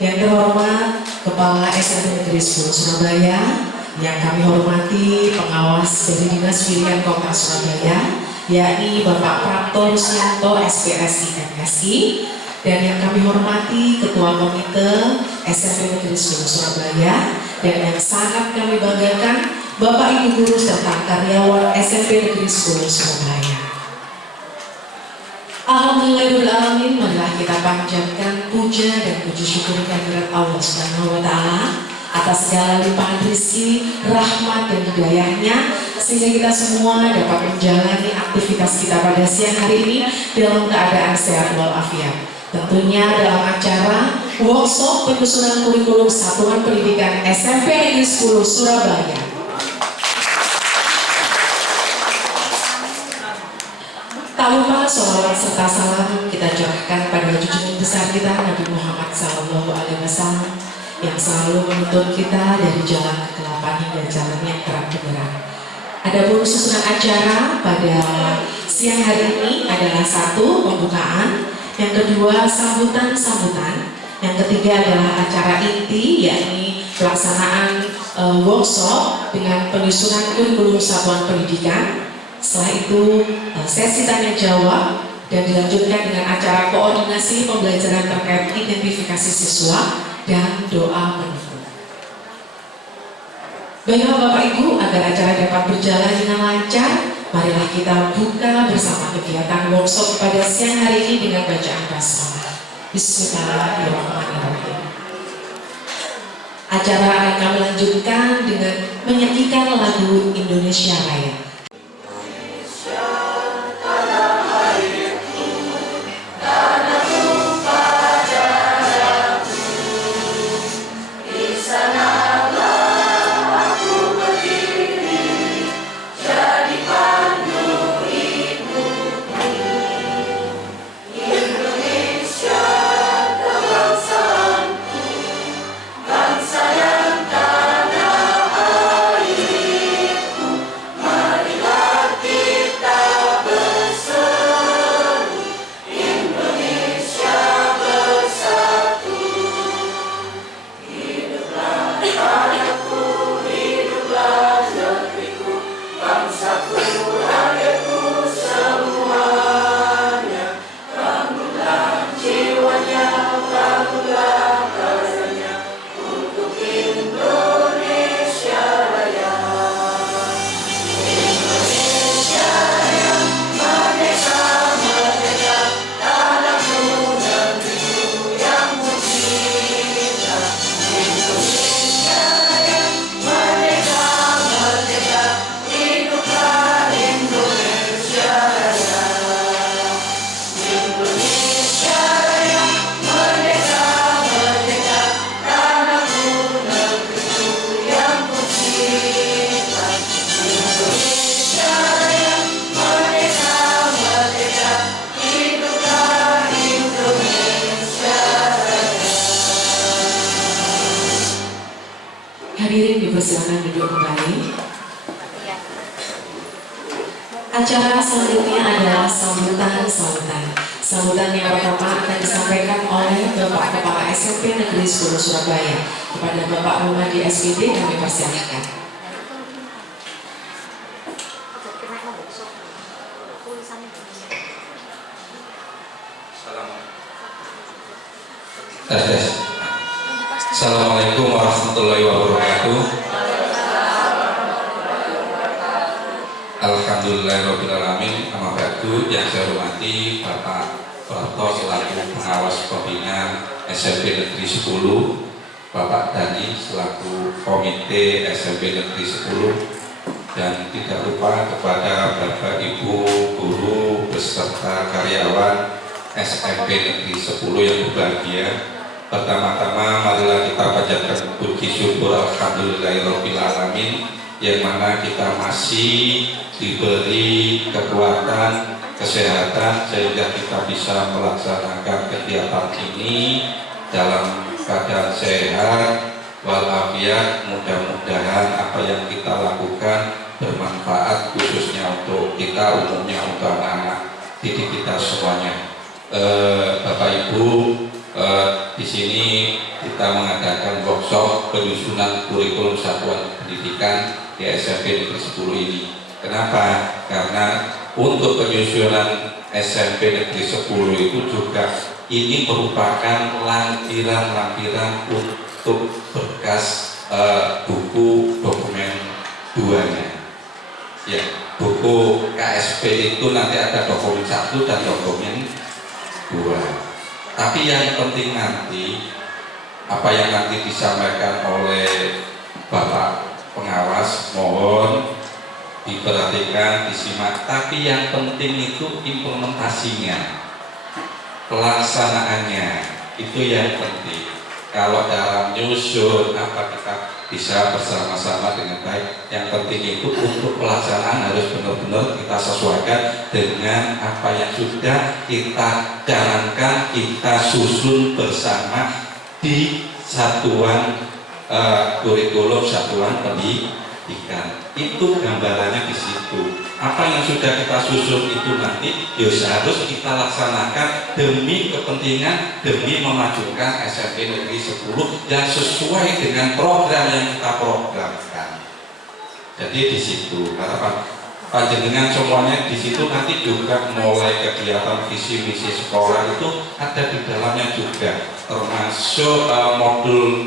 Yang terhormat Kepala SMP Negeri 10 Surabaya, yang kami hormati pengawas dari Dinas Pilihan Kota Surabaya, yakni Bapak Prapto Rusyanto SPSI MSI, dan yang kami hormati Ketua Komite SMP Negeri 10 Surabaya, dan yang sangat kami banggakan Bapak Ibu Guru serta karyawan SMP Negeri 10 Surabaya. Alhamdulillahirrahmanirrahim, marilah kita panjatkan puja dan puji syukur kehadirat Allah Subhanahu wa Ta'ala atas segala limpahan rezeki, rahmat dan hidayahnya, sehingga kita semua dapat menjalani aktivitas kita pada siang hari ini dalam keadaan sehat walafiat. Tentunya dalam acara workshop penyusunan kurikulum Satuan Pendidikan SMP Negeri 10 Surabaya. Tak lupa sholawat serta salam kita curahkan pada junjungan besar kita Nabi Muhammad SAW yang selalu menuntun kita dari jalan kegelapan hingga jalan yang terang benderang. Adapun susunan acara pada siang hari ini adalah satu, pembukaan, yang kedua sambutan, yang ketiga adalah acara inti, yakni pelaksanaan workshop dengan penyusunan kurikulum satuan pendidikan. Setelah itu sesi tanya jawab dan dilanjutkan dengan acara koordinasi pembelajaran terkait identifikasi siswa dan doa penutup. Baiklah Bapak Ibu, agar acara dapat berjalan dengan lancar, marilah kita buka bersama kegiatan workshop pada siang hari ini dengan bacaan basmalah. Bismillahirrahmanirrahim. Acara akan kami lanjutkan dengan menyanyikan lagu Indonesia Raya. Hadirin dipersilakan duduk kembali. Acara selanjutnya adalah sambutan. Sambutan yang pertama akan disampaikan oleh Bapak Kepala SMP Negeri 10 Surabaya. Kepada Bapak Rumadi SPD kami persilakan. Assalamualaikum warahmatullahi wabarakatuh. Alhamdulillahirrahmanirrahim. Amma ba'du, yang saya hormati Bapak Prapto selaku pengawas pembina SMP Negeri 10, Bapak Dani selaku komite SMP Negeri 10, dan tidak lupa kepada Bapak Ibu guru beserta karyawan SMP Negeri 10 yang berbahagia. Pertama-tama marilah kita panjatkan puji syukur alhamdulillahirrahmanirrahim, yang mana kita masih diberi kekuatan, kesehatan sehingga kita bisa melaksanakan kegiatan ini dalam keadaan sehat walafiat. Mudah-mudahan apa yang kita lakukan bermanfaat khususnya untuk kita, umumnya untuk anak-anak didik kita semuanya. Bapak Ibu, di sini kita kita mengadakan workshop penyusunan kurikulum satuan pendidikan di SMP Negeri 10 ini. Kenapa? Karena untuk penyusunan SMP Negeri 10 itu juga ini merupakan lampiran-lampiran untuk berkas buku dokumen 2-nya. Ya, buku KSP itu nanti ada dokumen 1 dan dokumen 2. Tapi yang penting nanti apa yang nanti disampaikan oleh Bapak pengawas mohon diperhatikan, disimak. Tapi yang penting itu implementasinya, pelaksanaannya, itu yang penting. Kalau dalam nyusun apa kita bisa bersama-sama dengan baik. Yang penting itu untuk pelaksanaan harus benar-benar kita sesuaikan dengan apa yang sudah kita jalankan, kita susun bersama di satuan kurikulum satuan pendidikan. Itu gambarannya di situ. Apa yang sudah kita susun itu nanti harus kita laksanakan demi kepentingan, demi memajukan SMP Negeri 10 yang sesuai dengan program yang kita programkan. Jadi di situ harapan panjenengan semuanya di situ nanti juga mulai kegiatan visi misi sekolah itu ada di dalamnya juga, termasuk modul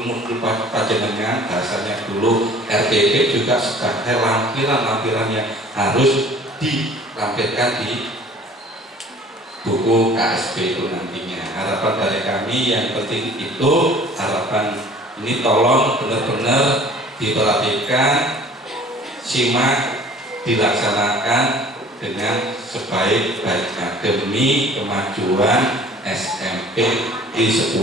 panjenengan bahasanya dulu RPP juga sebagai lampiran-lampiran yang harus dilampirkan di buku KSP itu nantinya. Harapan dari kami yang penting itu harapan ini tolong benar-benar diperhatikan, simak, dilaksanakan dengan sebaik-baiknya demi kemajuan SMP di 10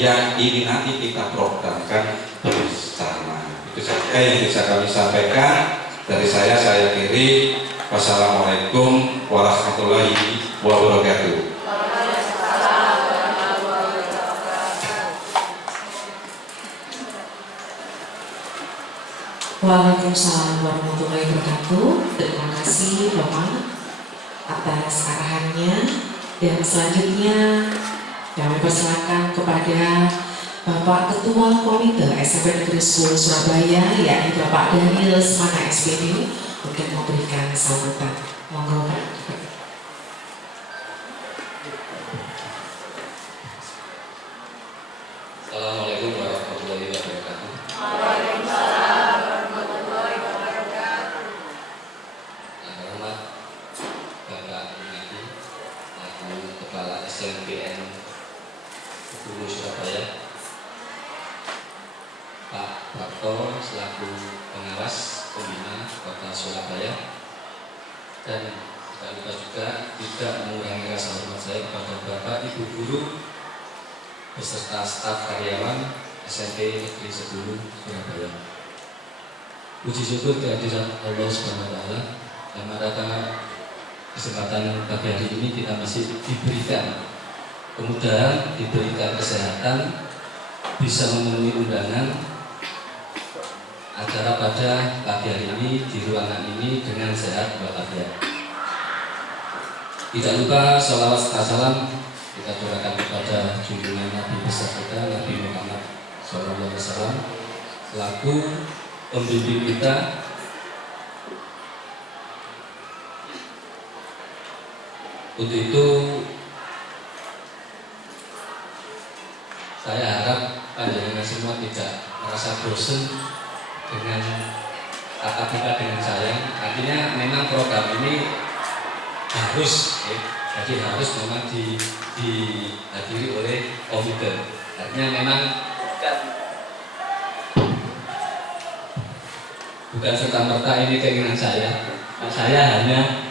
yang ini nanti kita programkan bersama. Itu saja yang bisa kami sampaikan dari saya kiri. Wassalamualaikum warahmatullahi wabarakatuh. Waalaikumsalam warahmatullahi wabarakatuh. Terima kasih Bapak atas arahannya. Dan selanjutnya kami persilakan kepada Bapak Ketua Komite SMP Negeri 10 Surabaya, yakni Bapak Daniel Semana SPD, untuk memberikan sambutan. Monggo Pak. Assalamualaikum warahmatullahi wabarakatuh. SMPN Guru Surabaya, Pak Prapto selaku pengawas pembina Kota Surabaya, dan tidak lupa juga tidak mengurangi rasa hormat saya kepada Bapak Ibu Guru beserta staf karyawan SMP Negeri 10 Surabaya. Puji syukur kehadiran Allah SWT yang pada kesempatan pagi hari ini kita masih diberikan kemudahan, diberikan kesehatan, bisa memenuhi undangan acara pada pagi hari ini di ruangan ini dengan sehat walafiat. Tidak lupa sholawat serta salam kita curahkan kepada junjungan Nabi besar kita Nabi Muhammad SAW selaku pembimbing kita. Untuk itu saya harap panjenengan semua tidak merasa bosan dengan tatap muka dengan saya. Artinya memang program ini harus, jadi harus memang dihadiri oleh komite. Artinya memang bukan serta-merta ini keinginan saya. Saya hanya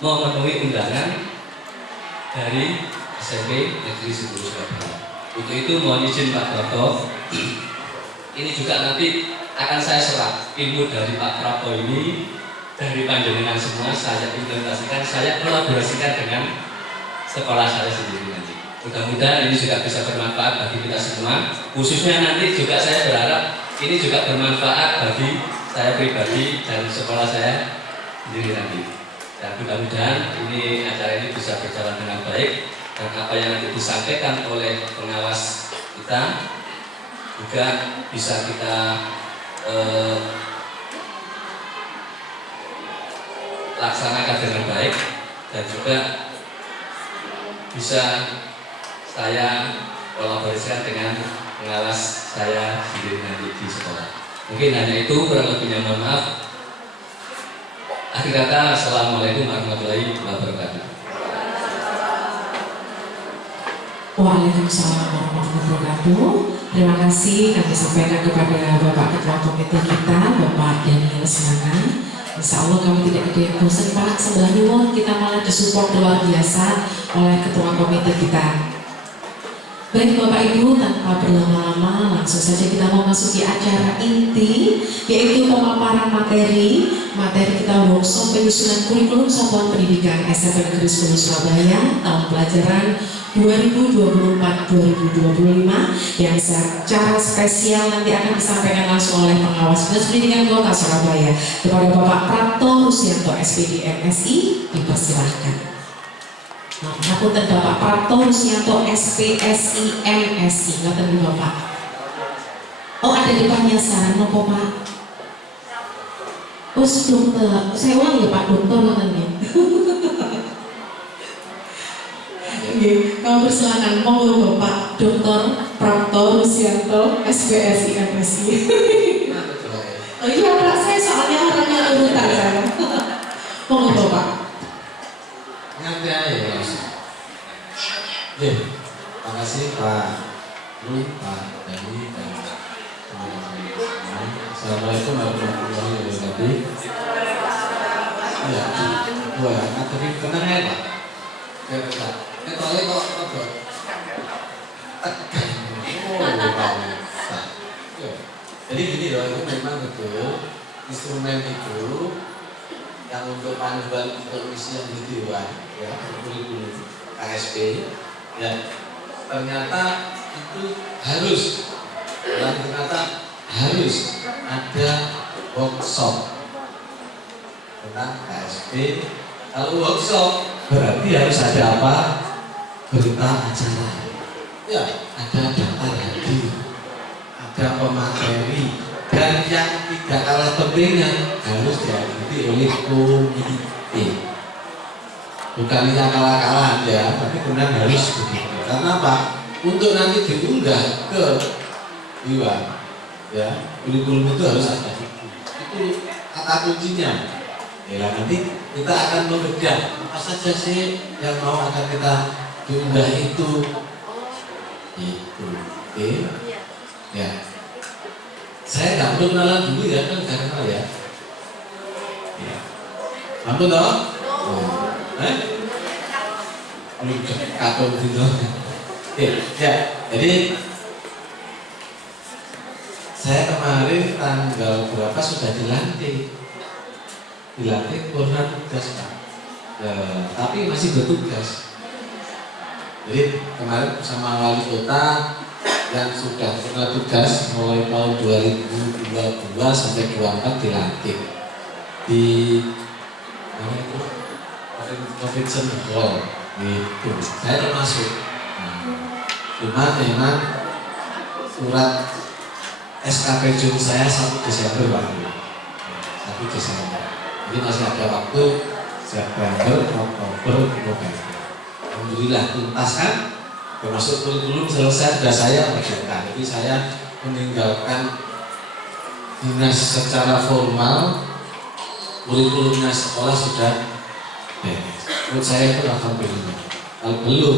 memenuhi undangan dari SMP Negeri 10 Surabaya. Untuk itu mohon izin Pak Prapto, ini juga nanti akan saya serap ilmu dari Pak Prapto ini dari panjenengan semua, saya implementasikan, saya kolaborasikan dengan sekolah saya sendiri nanti. Mudah-mudahan ini juga bisa bermanfaat bagi kita semua. Khususnya nanti juga saya berharap ini juga bermanfaat bagi saya pribadi dan sekolah saya sendiri nanti. Dan mudah-mudahan ini acara ini bisa berjalan dengan baik dan apa yang nanti disampaikan oleh pengawas kita juga bisa kita laksanakan dengan baik, dan juga bisa saya kolaborasikan dengan pengawas saya sendiri nanti di sekolah. Mungkin hanya itu, kurang lebihnya mohon maaf. Akhir kata, assalamualaikum warahmatullahi wabarakatuh. Waalaikumsalam warahmatullahi wabarakatuh. Terima kasih kami sampaikan kepada Bapak Ketua Komite kita, Bapak Daniel Semangan. Insya Allah kami tidak ada yang bosan Pak, sembah nyuwun, kita malah disupport luar biasa oleh Ketua Komite kita. Baik Bapak Ibu, tanpa berlama-lama langsung saja kita memasuki acara inti, yaitu pemaparan materi kita workshop penyusunan kurikulum satuan pendidikan SMP Negeri 10 Surabaya tahun pelajaran 2024-2025 yang secara spesial nanti akan disampaikan langsung oleh pengawas Dinas Pendidikan Kota Surabaya kepada Bapak Prapto Rusyanto SPD MSI, dipersilahkan. Aku Bapak Prapto Rusyanto SPSI MSI, nggak tahu Bapak. Oh ada di sekarang, mau Pak? Oh dokter, saya ulang ya Pak dokter katanya. Kamu persilakan, monggo Bapak Dr. Prapto Rusyanto SPSI MSI. Oh iya Pak, saya soalnya orangnya urutan saya. Monggo Bapak. Ngerti aja ya Mas. Terima kasih Pak Rum, Pak Dani, dan teman-teman semua. Assalamualaikum warahmatullahi wabarakatuh. Ya, dua materi tenang ya Pak. Ya Pak. Soalnya kok tegang. Jadi gini loh, itu memang betul instrumen itu yang untuk panduan untuk misi yang di Dewan, ya, kurikulum KSP, ya, ternyata itu harus ada workshop tentang KSP. Kalau workshop berarti harus ada apa? Berita acara, ya, ada daftar hadir, ada pemateri, dan yang tidak kalah pentingnya harus dihadiri oleh komite. Bukan yang kalah-kalah ya, tapi benar harus begitu. Karena apa? Untuk nanti diunggah ke Dewan, ya, kurikulum itu harus ada. Itu kata kuncinya. Ya, nanti kita akan membedah apa saja sih yang mau akan kita diunggah itu. Oke. Ya. Saya nggak perlu kenalan dulu ya, kan nggak kenal ya. Ya. Mampu toh? Kakak gitu. Oke, ya. Jadi saya kemarin tanggal berapa sudah dilantik purna tugas Pak. Ya, tapi masih bertugas. Jadi kemarin bersama wali kota yang sudah purna tugas mulai tahun 2022 sampai 2024 dilantik di Provinsi Hall gitu. Saya termasuk. Cuma memang surat SKP Jum saya 1 Desember waktu 1 Desember. Jadi masih ada waktu September, Oktober, November. Alhamdulillah tuntas kan, termasuk kurikulum selesai sudah saya kerjakan. Jadi saya meninggalkan dinas secara formal, kurikulumnya sekolah sudah beres. Menurut saya itu alhamdulillah. Kalau belum,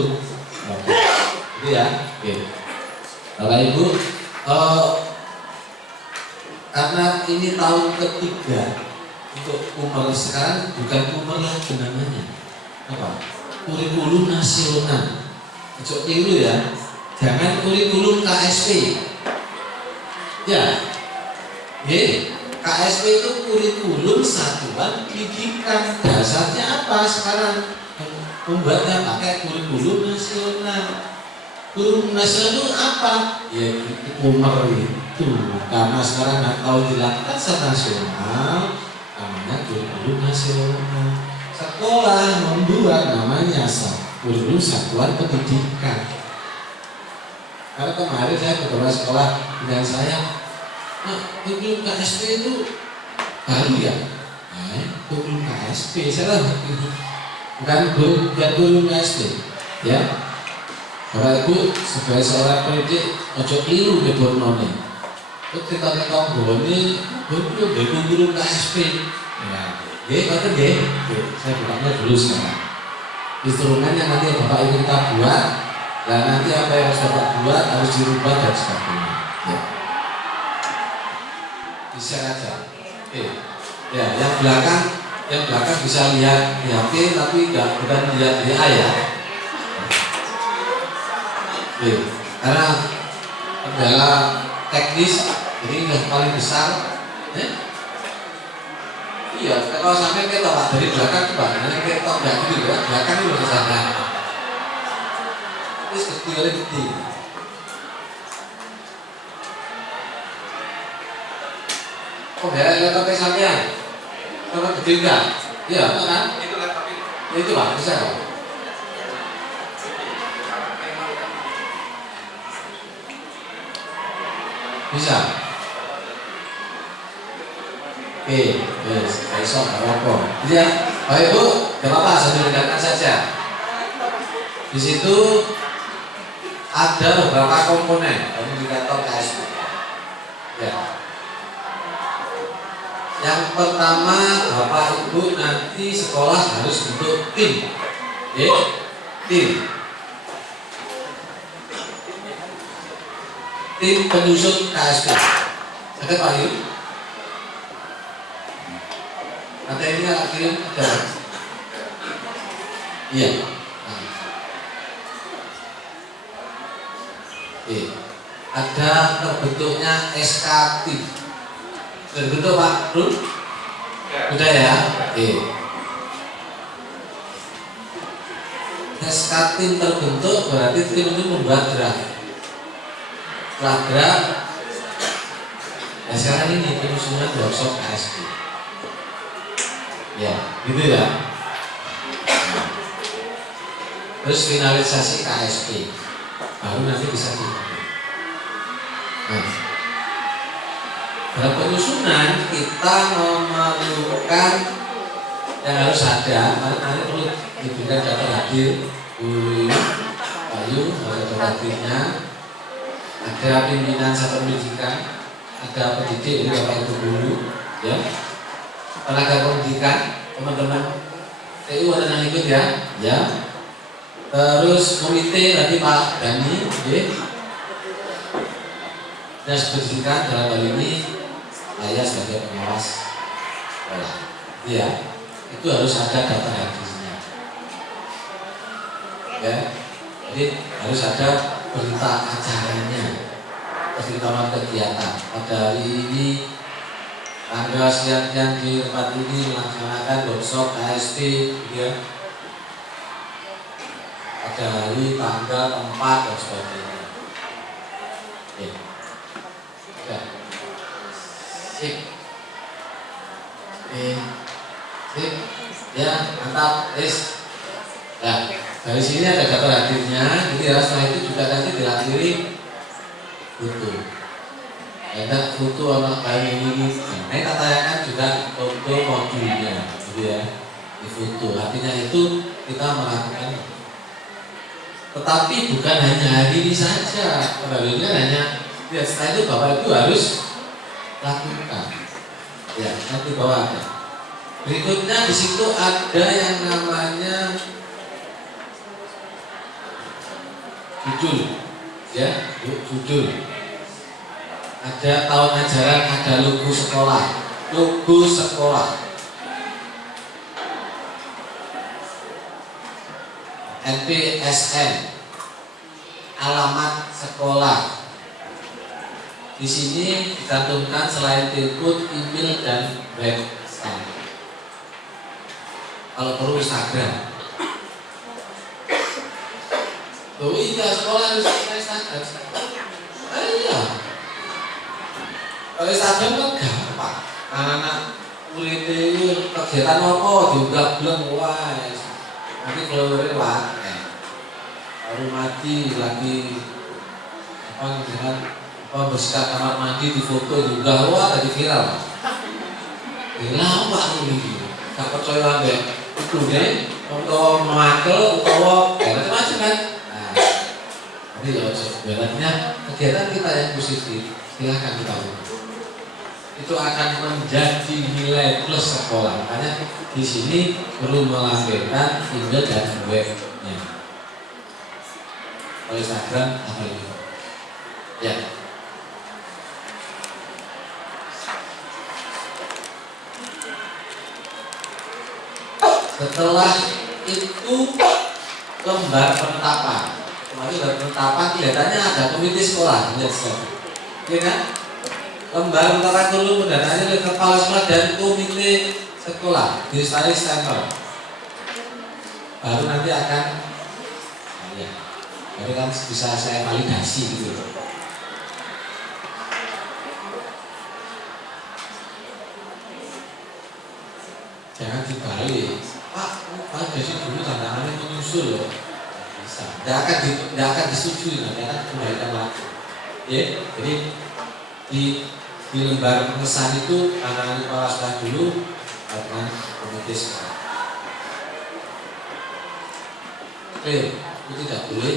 itu ya. Bapak Ibu, karena ini tahun ketiga untuk umur sekarang, bukan umur lagi namanya. Apa? Kurikulum nasional. Ojo tiru ya. Jangan kurikulum KSP. Ya. KSP itu kurikulum satuan pendidikan. Dasarnya apa sekarang? Membuatnya pakai kurikulum nasional. Kurikulum nasional itu apa? Ya itu umur itu. Karena sekarang nggak tahu dilakukan secara nasional, namanya kurikulum nasional. Sekolah membuat namanya kurikulum satuan pendidikan. Karena kemarin saya ke kepala sekolah dengan saya, kurikulum KSP itu baru ya? Kurikulum KSP, saya bukan kurikulum KSP, ya. Bapak Ibu sebagai seorang pendidik, ojo keliru nyebut noni. Kita ngomongin kurikulum KSP. Ya, kata saya bukannya dulu sekarang. Instrumen yang nanti Bapak Ibu kita buat, dan nanti apa yang harus Bapak buat harus dirubah dan sebagainya. Ya. Bisa aja. Ya, yang belakang bisa lihat di HP tapi bukan lihat di ya. Karena kendala teknis ini yang paling besar. Iya, kalau sampai kita Pak dari belakang coba, nanti kita nggak gitu ya, belakang itu bisa sana. Terus gede. Oh, ya, laptop sampean. Kalau gede enggak? Iya, kan? Itu laptop itu. Itu Pak, bisa Pak. Bisa. Besok apa? Ya, baik Bu, tidak apa-apa, sambil dengarkan saja. Di situ ada beberapa komponen indikator KSP. Ya. Yang pertama, Bapak Ibu nanti sekolah harus bentuk tim. Tim penyusun KSP. Ada Pak Yu? Materinya kirim ada. Iya. Ada terbentuknya SK tim. Terbentuk Pak Rul? Sudah ya? SK tim terbentuk berarti tim itu membuat draft. Setelah draft, nah sekarang ini penyusunan workshop KSP. Ya, gitu ya. Terus finalisasi KSP, baru nanti bisa dipakai. Nah, dalam penyusunan kita memerlukan yang harus ada. Nanti perlu diberikan data hadir, Bu Ayu, data hadirnya. Ada pimpinan satuan pendidikan, ada pendidik, ini Bapak Ibu guru, ya. Tenaga pendidikan, teman-teman TU ada yang ikut ya, ya. Terus komite nanti Pak Dani, Dinas Pendidikan dalam hal ini saya sebagai pengawas sekolah, ya. Itu harus ada data hadirnya, ya. Jadi harus ada berita acaranya, persiapan kegiatan. Pada hari ini tanggal sekian di tempat ini melaksanakan workshop KSP, ya. Pada hari tanggal 4 dan sebagainya. Ya. Sip. Sip. Ya, mantap. Nah, dari sini ada data hadirnya. Jadi ya, setelah itu juga nanti diakhiri foto. Ada foto anak kayak ini. Nah, ini katakan juga foto modulnya, gitu ya. Di foto. Artinya itu kita melakukan. Tetapi bukan hanya hari ini saja. Kembalinya hanya ya, setelah itu Bapak Ibu harus lakukan. Ya, nanti bawa ada. Berikutnya di situ ada yang namanya judul, ya, judul. Ada tahun ajaran, ada logo sekolah, NPSN, alamat sekolah. Di sini dicantumkan selain telepon, email dan website. Kalau perlu Instagram. Oh iya, sekolah harus Instagram. Iya. Kalau Instagram kan gampang. Anak-anak kulit itu kegiatan apa diunggah belum, wah. Nanti keluarin wae. Rumati lagi dengan membersihkan kamar mandi, di foto juga, wah tadi viral. Lama ini, tak percaya ambek itu deh, untuk memakai, atau macam-macam kan. Nah, jadi ya sebenarnya kegiatan kita yang positif, silahkan kita lakukan. Itu akan menjadi nilai plus sekolah. Makanya di sini perlu melampirkan email dan webnya. Kalau Instagram apa ini? Ya. Setelah itu lembar penetapan. Kemarin lembar penetapan kelihatannya ada komite sekolah, lihat sekali. Ya kan? Lembar penetapan dulu pendananya oleh kepala sekolah dan komite sekolah, disertai stempel. Baru nanti akan, ya, baru kan bisa saya validasi gitu. Jangan dibalik, Pak dari dulu tantangannya menyusul loh. Bisa, tidak akan disetujui, nanti akan kembalikan lagi. Ya, jadi di lembar pemesan itu tantangan kepala sekolah dulu dengan komite sekolah. Oke, itu tidak boleh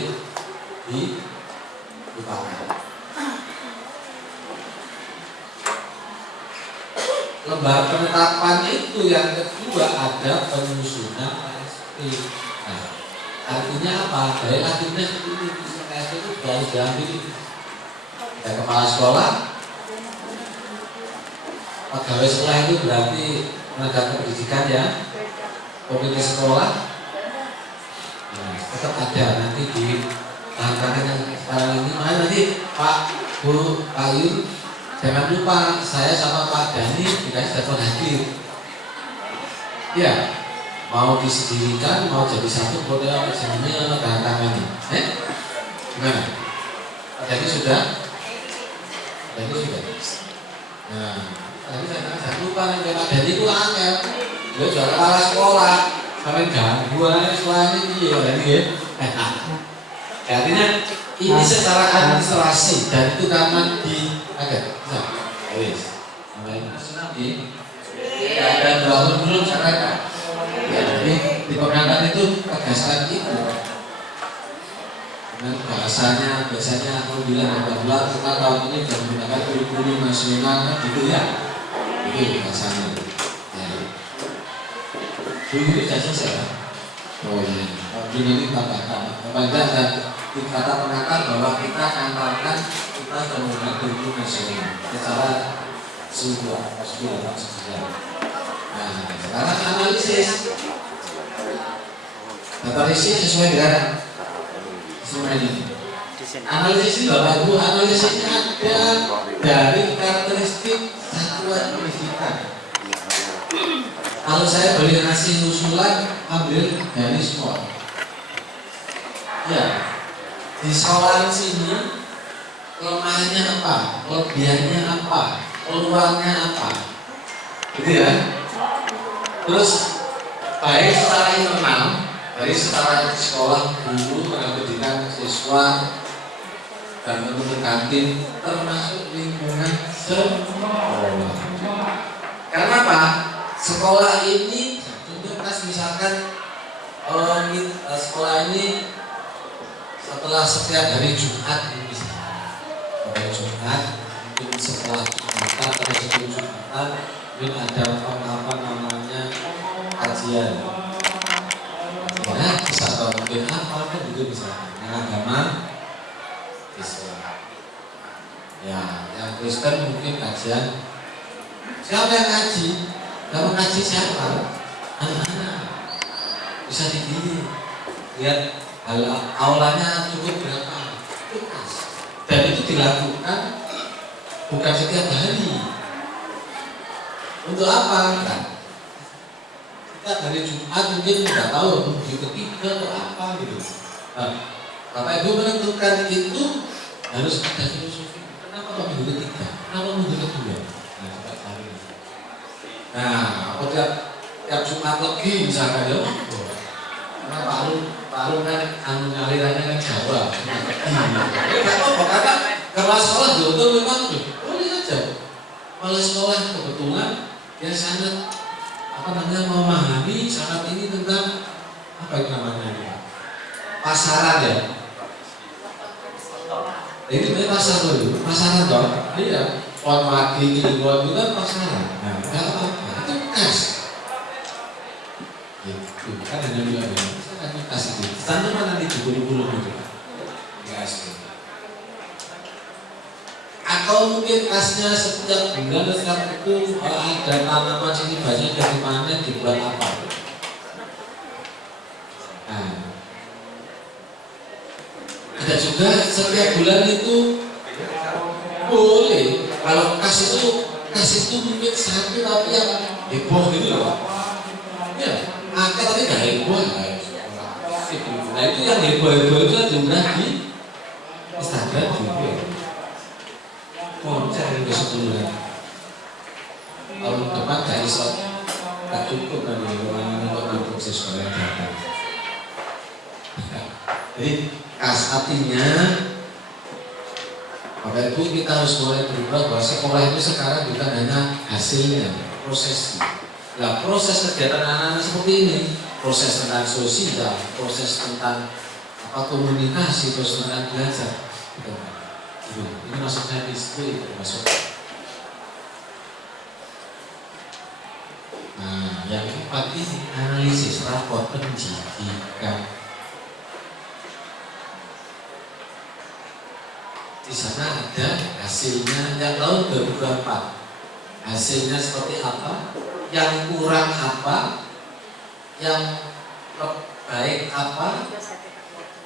dilupakan. Lembar penetapan itu yang kedua ada penyusunan KSP. Nah, artinya apa? Dari artinya ini KSP itu harus diambil ada kepala sekolah, pegawai sekolah itu berarti tenaga pendidikan ya, komite sekolah. Nah, tetap ada nanti di tantangan yang sekarang ini. Mana nanti Pak, Bu, Pak Yul, jangan lupa saya sama Pak Dani dikasih telepon hadir. Ya, mau disendirikan, mau jadi satu model jenisnya tantangannya. Gimana? Pak Dani sudah? Pak Dani sudah. Nah, tadi saya jangan lupa nih Pak Dani itu angel. Dia juga kepala sekolah. Sampai ganggu aja sekolahnya dia Pak Dani ya. Artinya ini secara administrasi dan itu karena di agak wis namanya nanti ada bangun belum masyarakat ya, jadi di pemerintahan itu tegaskan itu dengan bahasanya biasanya aku bilang bahwa kita tahun ini sudah menggunakan kurikulum nasional gitu ya, itu bahasanya ya. Dulu ini sudah selesai. Oh iya, dulu ini tambahkan kepada dan kata mengatakan bahwa kita antarkan kita sudah menggunakan kurikulum nasional secara seluruh sejarah. Nah, sekarang analisis analisis sesuai dengan ini. Analisis ini Bapak Ibu, analisisnya ada dari karakteristik satuan pendidikan. Kalau saya boleh ngasih usulan, ambil dari semua. Ya, di sekolah sini kelemahannya apa, kelebihannya apa, peluangnya apa, gitu ya. Terus baik secara internal, dari secara sekolah guru, pendidikan siswa dan untuk kantin, termasuk lingkungan sekolah. Karena apa? Sekolah ini, contoh misalkan sekolah ini setelah setiap hari Jumat misalnya, hari Jumat mungkin setelah Jumatan atau sebelum Jumatan mungkin ada apa namanya kajian ya bisa atau mungkin apa kan gitu misalnya yang agama Islam ya, yang Kristen mungkin kajian siapa yang ngaji? Kalau ngaji siapa? Anak-anak bisa dipilih lihat aulanya cukup berapa dan itu dilakukan bukan setiap hari. Untuk apa? Kan? Kita hari Jumat mungkin nggak tahu minggu ketiga atau apa gitu. Nah, Bapak Ibu menentukan itu harus ada filosofi. Kenapa minggu ketiga? Kenapa minggu kedua? Nah, kita cari. Nah, apa tiap Jumat lagi misalkan ya? Kenapa Paru kan alirannya kan Jawa. Enggak apa-apa karena kalau sekolah itu memang boleh saja. Kalau sekolah kebetulan dia sangat memahami sangat ini tentang apa itu namanya ya? Pasaran ya. Ini sebenarnya pasar dulu, pasaran dong. Iya, pohon mati lingkungan itu kan pasaran. Nah, enggak apa-apa, itu kas. Gitu, kan hanya bilang ini, kita kan kas itu. Standar mana di bulu-bulu gitu, kas. Atau mungkin kasnya setiap bulan setiap itu ada tanaman sini banyak yang dipanen di bulan apa? Nah, ada juga setiap bulan itu boleh. Kalau kas itu mungkin satu tapi yang heboh gitu loh. Ya, akad tapi nggak heboh lah. Nah itu yang heboh itu jumlah di Instagram juga. Mau cari besok dulu ya. Kalau depan gak iso, gak cukup nanti orang untuk proses sekolah datang. Jadi kas artinya, maka itu kita harus mulai berubah bahwa sekolah itu sekarang bukan hanya hasilnya, prosesnya. Nah proses kegiatan anak-anak seperti ini, proses tentang sosial, proses tentang komunikasi, proses tentang belajar. Ini maksudnya itu masuk. Nah, yang keempat ini analisis rapor pendidikan. Di sana ada hasilnya yang tahun 2004. Hasilnya seperti apa? Yang kurang apa? Yang baik apa?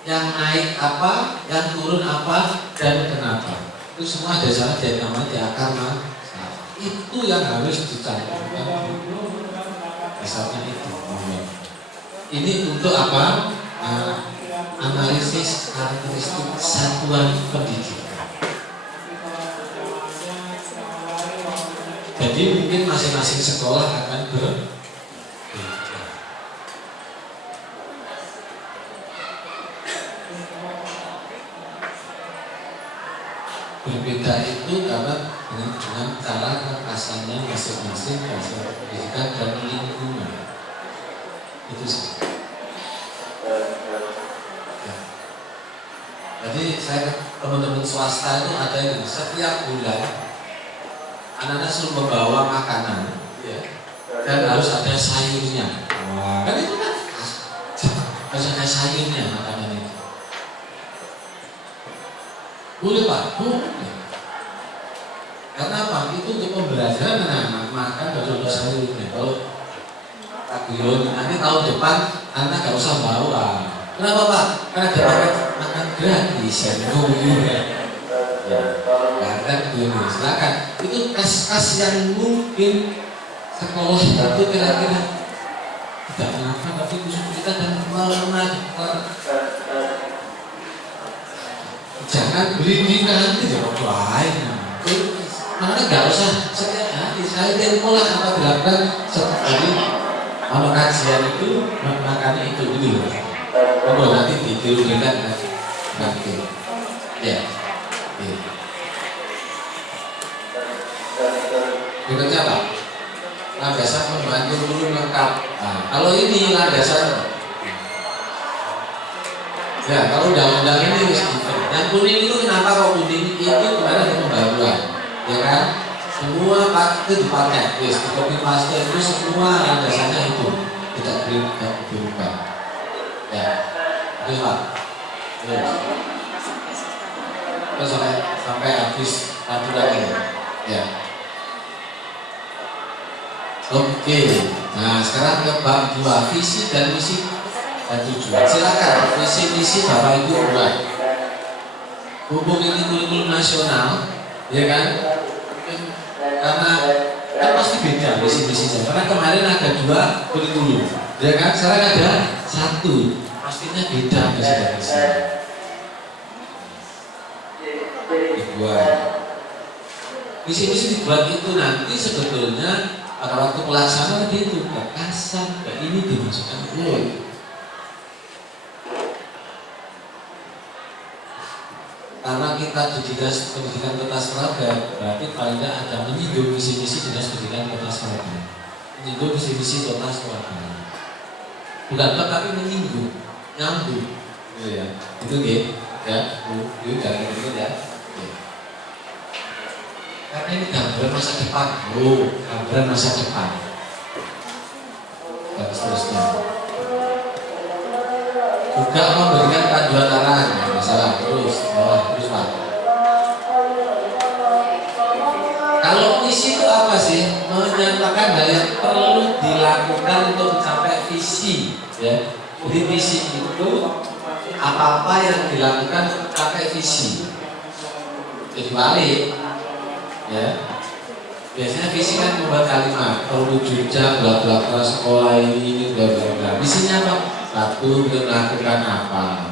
Yang naik apa, yang turun apa, dan kenapa. Itu semua ada sana di namanya di akar masalah. Itu yang harus dicantumkan. Misalnya itu. Ini untuk apa? Analisis karakteristik satuan pendidikan. Jadi mungkin masing-masing sekolah akan berbeda itu karena dengan cara kekasannya masing-masing dasar pendidikan dan lingkungan itu sih. Ya. Jadi saya teman-teman swasta itu ada yang setiap bulan anak-anak suruh membawa makanan, ya, dan harus ada sayurnya. Wah, kan itu kan harus ada sayurnya makanan itu. Boleh Pak, boleh. Karena apa? Itu untuk pembelajaran anak-anak makan dan sayurnya. Kalau Pak Guyon nanti tahun depan anak gak usah bawa. Kenapa Pak? Karena dapat makan gratis. Ya, karena Guyon silakan. Itu kas-kas yang mungkin sekolah itu kira-kira tidak mengapa, tapi khusus kita dan jangan beli di nanti ya lain. Makanya nggak usah setiap hari. Saya tempolah apa dilakukan setiap hari. Kalau kajian itu makannya itu dulu. Kalau nanti ditirukan nanti. Ya. Berikutnya Pak, landasan membantu guru lengkap. Nah, kalau ini landasan. Ya, kalau undang-undang ini harus yang kuning itu kenapa kok kuning? Itu kemarin ada pembaruan, ya kan? Semua itu dipakai, di copy paste itu semua landasannya itu tidak berubah. Ya, itu Pak. Terus sampai habis aturan ini. Ya. Oke. Nah, sekarang ke bab 2, visi dan misi dan tujuan. Silakan visi misi Bapak Ibu buat. Hubung ini kurikulum nasional, ya kan? Karena kan pasti beda visi misinya. Karena kemarin ada 2 kurikulum, ya kan? Sekarang ada 1, pastinya beda visi dan misi. Dibuat. Visi misi dibuat itu nanti sebetulnya pada waktu pelaksanaan itu kekasan, ini dimasukkan dulu. Karena kita di Dinas Pendidikan Kota Surabaya, berarti paling tidak ada menyinggung visi-misi Dinas Pendidikan Kota Surabaya, menyinggung visi-misi Kota Surabaya. Bukan tapi menyinggung, nyambung, gitu ya. Itu ya, Bu, jangan gitu ya. Karena ini gambaran masa depan, gambaran masa depan. Dan seterusnya. Juga memberikan panduan arahan, ya, masalah terus Pak. Kalau misi itu apa sih? Menyatakan hal yang perlu dilakukan untuk mencapai visi, ya. Jadi visi itu apa-apa yang dilakukan untuk mencapai visi. Jadi balik, ya. Biasanya visi kan membuat kalimat terwujudnya bla bla bla sekolah ini bla bla bla. Visinya apa? Satu, melakukan apa?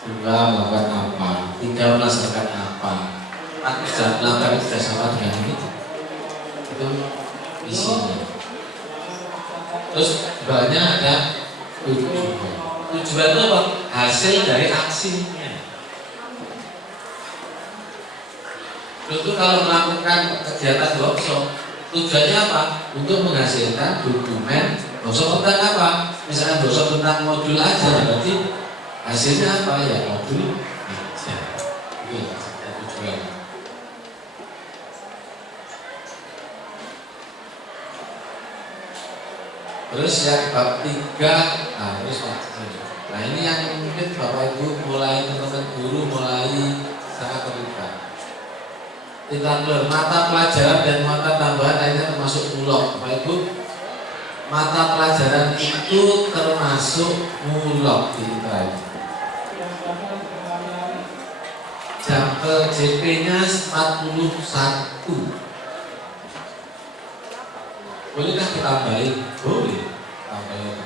Dua, melakukan apa? Tiga, melaksanakan apa? Empat, melakukan kerjasama dengan itu. Itu visinya. Terus banyak ada tujuan. Tujuan itu apa? Hasil dari aksinya. Tentu kalau melakukan kegiatan workshop, tujuannya apa? Untuk menghasilkan dokumen workshop tentang apa? Misalkan workshop tentang modul aja, berarti hasilnya apa ya? Modul aja. Itu tujuan. Terus yang bab 3, nah ini yang mungkin Bapak Ibu mulai teman-teman guru mulai sangat terlibat. Mata pelajaran dan mata tambahan lainnya termasuk mulok. Bapak Ibu, mata pelajaran itu termasuk mulok di kita ini. Jumper JP-nya 41. Bolehkah ditambahin? Boleh. Tambahin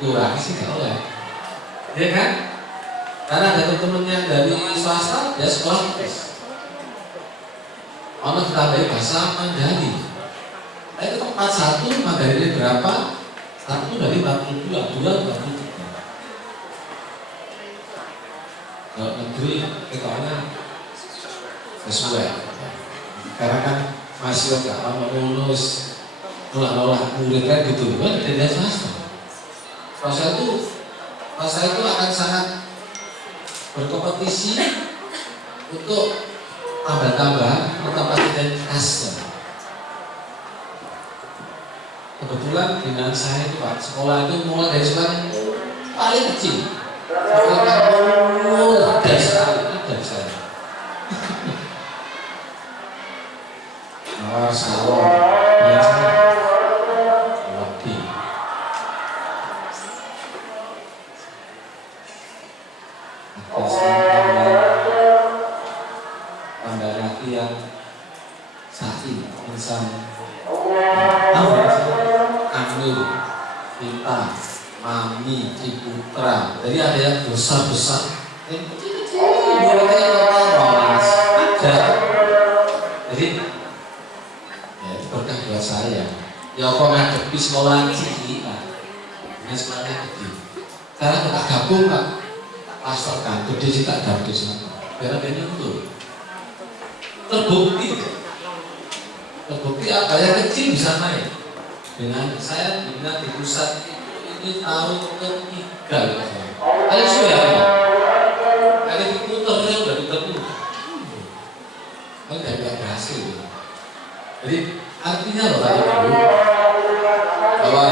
kurang sih nggak oleh. Ya kan? Karena ada teman-teman yang dari swasta, ya sekolah tes. Orang ditambahin bahasa Mandarin. Nah itu tempat 1 Mandarinnya berapa? 1 dari 42, 2 43. Kalau negeri ketawanya sesuai. Karena kan masih nggak mau lulus, nolak murid kan gitu, kan tidak swasta. Swasta itu akan sangat berkompetisi untuk tambah-tambahan pertama identitasnya. Kebetulan dengan saya itu Pak, sekolah itu mulai dari sekolah yang paling kecil. Sekolah dari sekali dari saya. Nawar salon biasa lebih. Tambah lagi yang sa'i, insan, Anur, Vita, Mami, Ciputra. Jadi ada yang besar-besar, yang kecil-kecil, muridnya rolas, ada. Jadi ya itu berkah buat saya. Ya kok ngadepi sekolah tinggi, ini sekolahnya gede. Karena kita gabung kan, pasarkan, gede sih tak gabung sana. Biar ada itu terbukti apa yang kecil bisa naik. Dengan saya bina di pusat ini tahun ke-3 ada sudah ada diputernya udah diputer kan gak berhasil. Jadi artinya loh Pak Ibu bahwa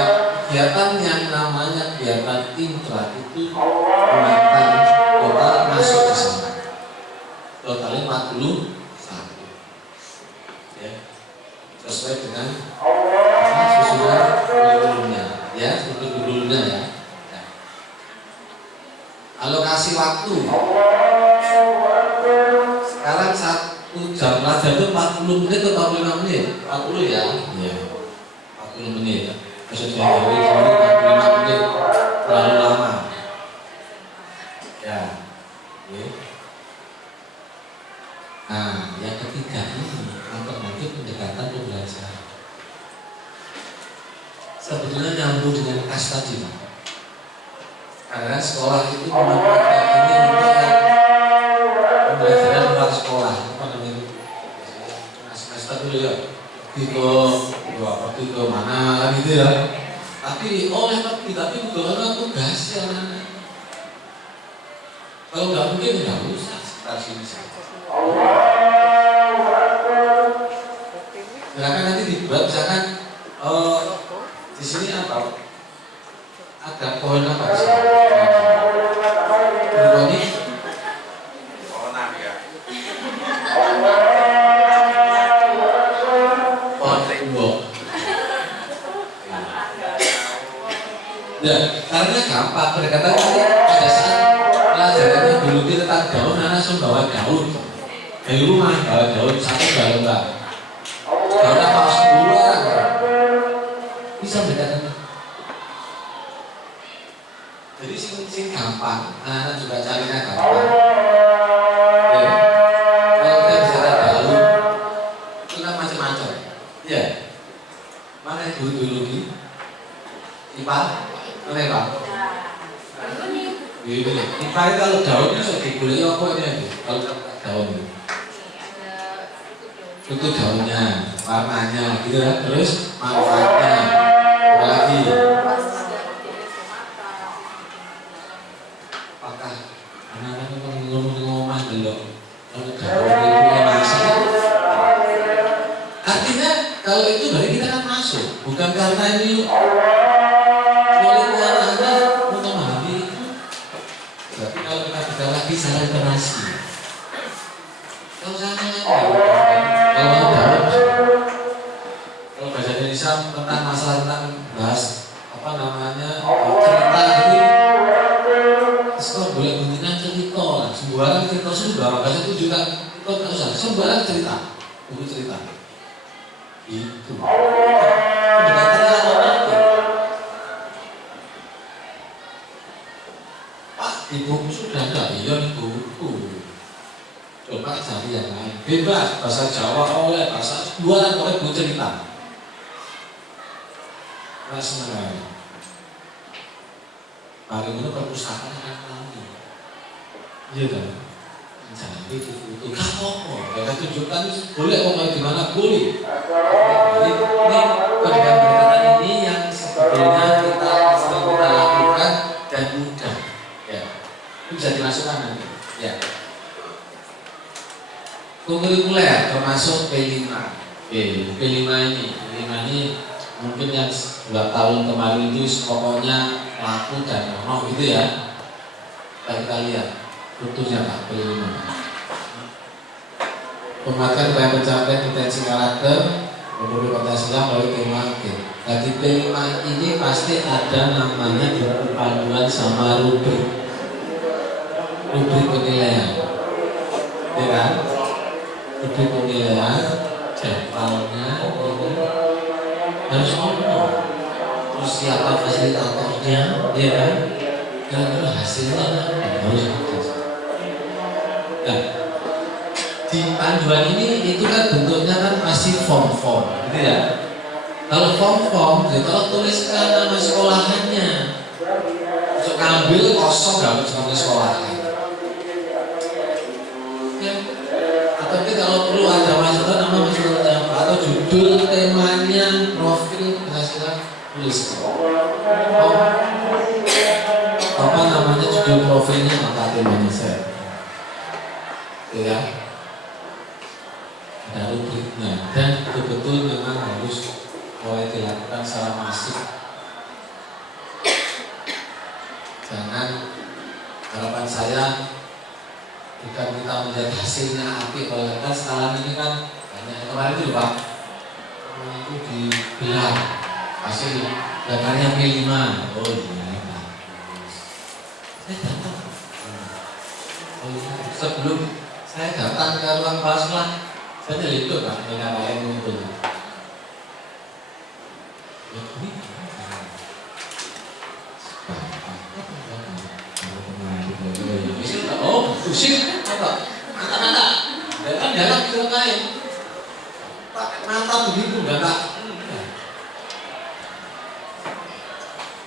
kegiatan yang namanya kegiatan intra itu menaikkan total masuk di sana totalnya 41 ya, sesuai dengan susunan kurikulumnya ya, kurikulumnya ya. Alokasi waktu sekarang 1 jam pelajaran itu 40 menit atau 45 menit? 40 ya? Iya 40 menit maksudnya dari 45 menit terlalu lama ya. Oke. Nah yang ketiga ini alternatif pendekatan pembelajaran sebetulnya nyambung dengan kas tadi Pak. Karena sekolah itu memanfaatkan ini untuk yang pembelajaran pergi ke mana gitu ya. Tapi pergi, tapi kebetulan tugas ya anak-anak. Kalau nggak mungkin nggak usah sekitar sini saja. Silakan nanti dibuat misalkan di sini apa? Ada pohon apa sih? Ini pohon tembok. Ya, karena gampang pendekatan pada saat pelajarannya dulu kita tentang daun, anak langsung bawa daun dari rumah, bawa daun satu daun lah. Daun apa harus keluar? Bisa bedakan. Jadi sing gampang, anak juga carinya gampang. Ya. Kalau kita bicara daun, itu kan macam-macam. Ya, mana yang dulu ini? IPA, mana Pak? Ini IPA itu kalau daun itu sudah digulai apa ini? Kalau daun itu daunnya, warnanya, gitu ya. Terus manfaatnya, apa lagi? Apakah anak-anak ngomong-ngomong dulu? Kalau daun itu masuk. Artinya kalau itu dari kita kan masuk, bukan karena ini mulainya anak-anak untuk memahami itu. Tapi kalau kita bicara lagi secara literasi, kalau saya kalau bahasa Indonesia tentang masalah tentang bahas apa namanya cerita itu, sekarang boleh bunyinya cerita, sembarang cerita sudah bahasa itu juga itu nggak usah sembarang cerita, buku cerita itu. Pendekatannya apa itu? Pak di buku sudah ada, iya di buku. Coba cari yang lain, bebas bahasa Jawa oleh bahasa luar oleh buku cerita. Senang. Paling itu perpustakaan akan tahu. Iya kan? Jadi itu apa? Mereka tunjukkan boleh mau di mana boleh. Jadi ini pendekatan ini yang sebetulnya kita sering kita lakukan dan mudah. Ya, itu bisa dimasukkan nanti. Ya. Kurikuler termasuk P5. P5 ini mungkin yang 2 tahun kemarin itu pokoknya laku dan ono gitu ya. Kita lihat butuhnya Pak P5. Pemakaian upaya pencapaian potensi karakter memenuhi Pancasila melalui tema G. Jadi P5 ini pasti ada namanya berpanduan sama rubrik penilaian, ya kan? Rubrik penilaian jadwalnya ini harus ngomong. Terus siapa fasilitatornya, ya kan? Kira-kira hasilnya harus ada. Nah, di panduan ini itu kan bentuknya kan masih form, gitu ya. Kalau form, ya kalau tuliskan nama sekolahannya. Untuk ngambil kosong nggak harus sekolahan. Ya. Tapi kalau perlu ada masukan nama masukannya apa atau judul temanya profil penghasilan tulis. Apa namanya judul profilnya apa temanya saya? Ya. Ada rubriknya dan betul-betul memang harus mulai dilakukan secara masif. Jangan harapan saya bukan kita melihat hasilnya apik, kalau kan sekarang ini kan banyak kemarin itu Pak itu dibilang hasil datanya P5. Oh iya Pak, saya datang sebelum saya datang ke ruang kelas lah saya nyeliput Pak dengan Pak yang ngumpul. Ya ini oh, pusing apa? Mata-mata. Ya kan jalan ke lain. Pakai mata begitu enggak tak.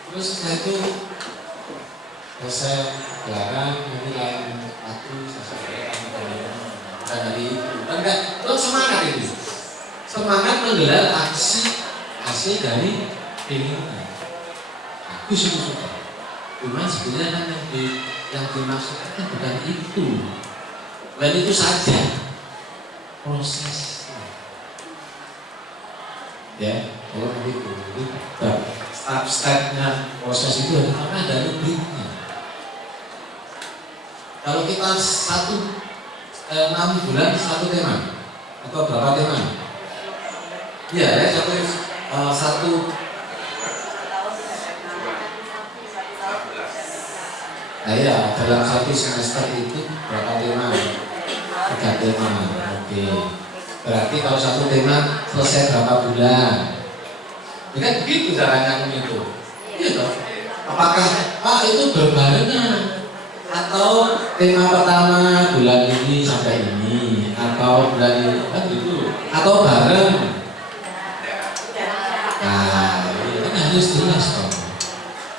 Terus setelah itu saya belakang nanti lain waktu saya sampaikan dari itu. Dan enggak, terus semangat itu. semangat menggelar aksi dari pilihan. Aku suka. Cuma sebenarnya kan yang dimaksudkan bukan itu. Dan itu saja proses. Ya, kalau begitu, step-stepnya proses itu ada rubriknya. Kalau kita 6 bulan satu tema atau berapa tema? Iya, ya satu. Nah ya, dalam satu semester itu berapa tema? 3 tema. Oke. Berarti kalau satu tema selesai berapa bulan? Ya kan begitu caranya begitu. Iya toh. Apakah itu berbarengan? Atau tema pertama bulan ini sampai ini, atau bulan ini kan gitu, atau bareng? Nah, ini kan harus jelas toh.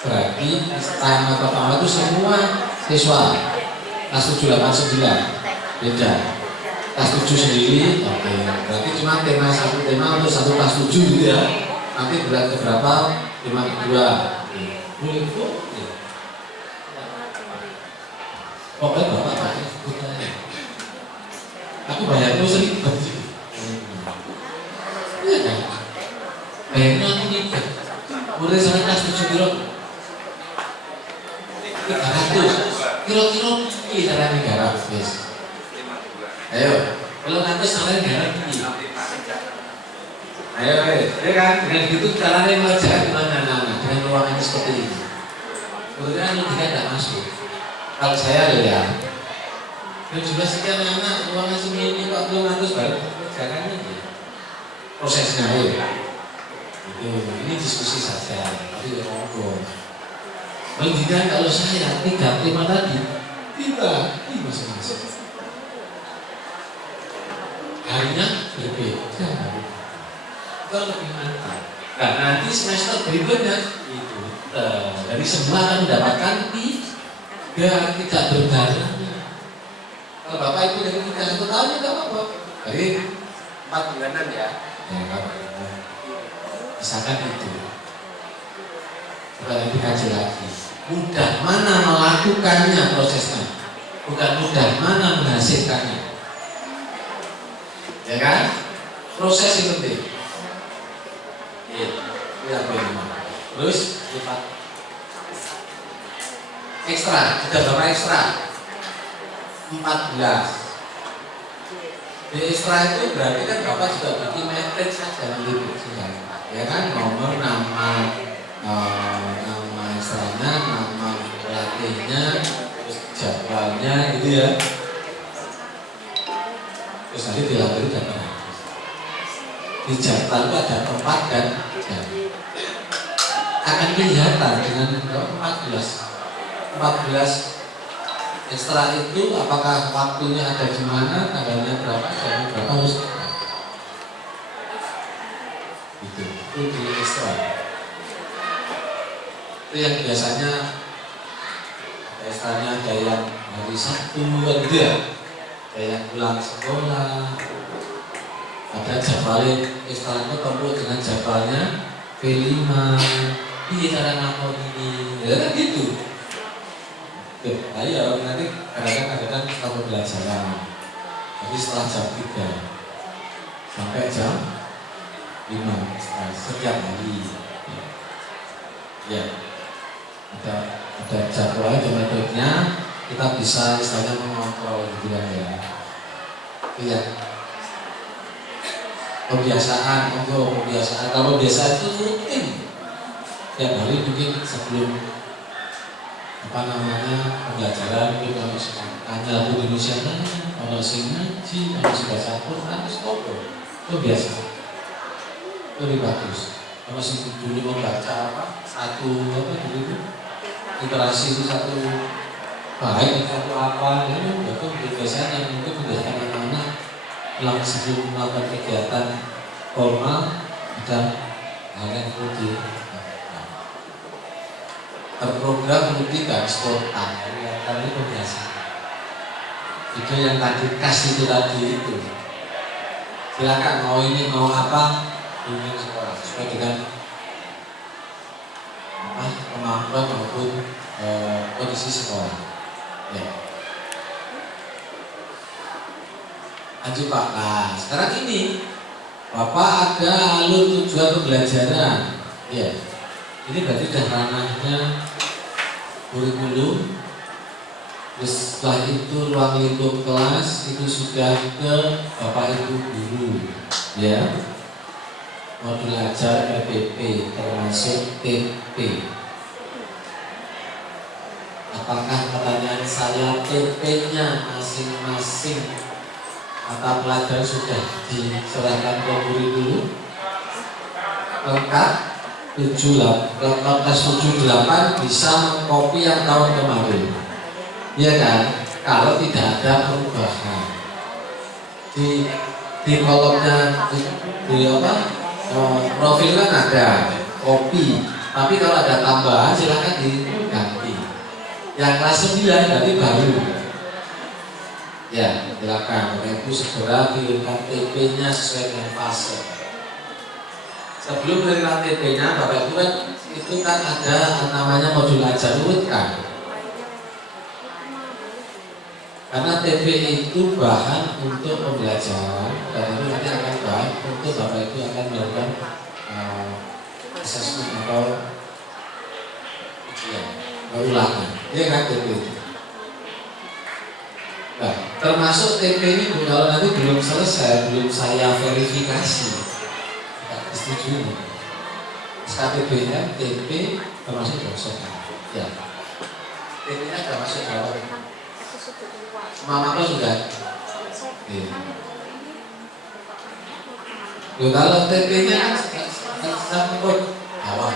Berarti tema pertama itu semua siswa kelas 7, 8, 9 beda. Kelas 7 sendiri, oke. Berarti cuma satu tema untuk satu kelas 7 gitu ya. Nanti bulan keberapa? Tema kedua. Boleh kok. Pokoknya bapak pakai sebutnya. Aku bayar tuh sering baju. Iya kan? Bayarnya aku nih. Mulai sampai kelas 7 kilo. 300. Kilo-kilo ini cara negara, guys. Ayo, kalau nanti sampai negara ini. Ayo, ya kan? Dengan begitu caranya belajar gimana dengan ruangan seperti ini. Kemudian logika tidak masuk. Kalau saya lihat, dan juga sekian anak ruangan segini 400 baru kerjakan ini prosesnya ya. Ini diskusi saja, tapi ngobrol. Mendingan kalau saya 3 tema tadi, ini masing-masing. Harinya berbeda, itu lebih mantap. Nah nanti semester berikutnya itu dari semua akan mendapatkan biar tidak berbareng. Kalau bapak ibu dari 1 tahun ya nggak apa-apa. Jadi 4 bulanan ya. Ya nggak apa-apa. Misalkan itu. Kita lebih kaji lagi. Mudah mana melakukannya prosesnya, bukan mudah mana menghasilkannya. Ya kan? Proses itu penting. Iya. Lihat bagaimana. Terus lipat. Ekstra, ada berapa ekstra? 14. Di ekstra itu berarti kan bapak juga bikin matriks saja gitu, ya kan? Nomor, nama ekstranya, nama pelatihnya, terus jadwalnya, gitu ya. Terus nanti dilapori jadwal. Di jadwal itu ada tempat dan jam. Akan kelihatan dengan 14 ekstra itu apakah waktunya ada di mana, tanggalnya berapa, jamnya berapa harus itu di ekstra. Itu yang biasanya ekstranya ada yang hari Sabtu gitu ya, ada yang pulang sekolah, ada jadwalnya ekstranya perlu dengan jadwalnya P5 di cara ngapor ini, ya kan gitu. Ayo nanti kadang-kadang kita pembelajaran. Jadi setelah jam 3 sampai jam 5 setiap hari. Ya, ada jadwal dan metodenya, kita bisa istilahnya mengontrol gitu kan ya. Iya. Kebiasaan, kalau biasa itu rutin. Tiap hari mungkin sebelum pembelajaran itu harus tanya Indonesia kalau sing ngaji, kalau sudah satu harus foto. Itu biasa. Lebih bagus. Kalau sing dulu membaca satu dulu literasi itu satu baik, satu apa itu biasanya yang mungkin membiasakan anak-anak pulang sebelum melakukan kegiatan formal ada hal yang perlu terprogram tidak spontan, tadi kebiasaan. Itu yang tadi kas itu tadi itu. Silakan mau ini mau apa bimbing sekolah sesuai dengan kemampuan maupun kondisi sekolah. Ya. Lanjut Pak. Nah sekarang ini Bapak ada alur tujuan pembelajaran. Ya. Ini berarti sudah ranahnya kurikulum. Terus setelah itu ruang lingkup kelas itu sudah ke Bapak Ibu guru, ya. Modul ajar RPP termasuk TP. Apakah pertanyaan saya TP-nya masing-masing mata pelajaran sudah diserahkan ke guru dulu? Lengkap 78 bisa mengcopy yang tahun kemarin. Iya kan? Kalau tidak ada perubahan di kolomnya di apa profil kan ada copy, tapi kalau ada tambahan silakan diganti. Yang kelas 9 berarti baru. Ya, silakan. Itu segera kirimkan TP-nya sesuai dengan fase. Sebelum mengirimkan TP-nya, Bapak Ibu kan itu kan ada namanya modul ajar urutkan. Karena TP itu bahan untuk pembelajaran dan itu nanti akan bahan untuk Bapak Ibu akan melakukan assessment atau ulangan. Iya kan TP itu. Nah, termasuk TP ini kalau nanti belum selesai, belum saya verifikasi, tidak disetujui. SKTB-nya TP termasuk dosen. Ya. TP-nya termasuk berapa? Mama kau sudah. Loh, kalau TP-nya sangkut bawah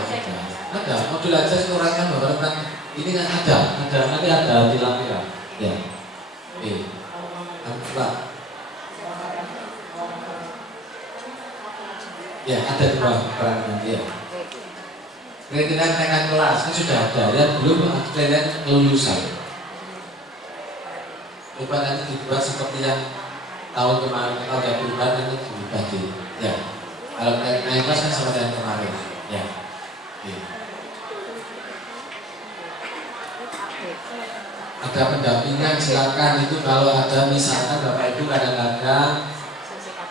ada modul aja sekurangnya bahwa ini kan ada nanti ada di lampiran. Ya. Pak. Ya ada di bawah peran ya. Kriteria kenaikan kelas ini sudah ada ya, belum kriteria kelulusan. Coba nanti dibuat seperti yang tahun kemarin kita ada perubahan nanti dibagi. Ya. Kalau naik kelas kan sama dengan kemarin. Ya. Oke. Ada pendampingan silakan itu kalau ada misalkan Bapak Ibu kadang-kadang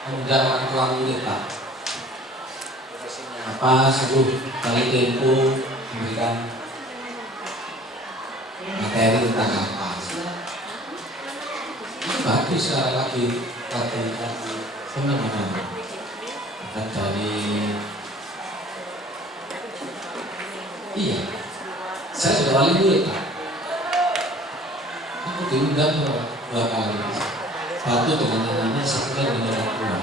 mengundang orang tua murid Pak. Apa suruh kali tempo memberikan materi tentang apa. Bagus sekali lagi senang-senang akan dari iya saya sudah wali murid Pak. Aku diundang 2 kali satu dengan anaknya, satu dengan orang tua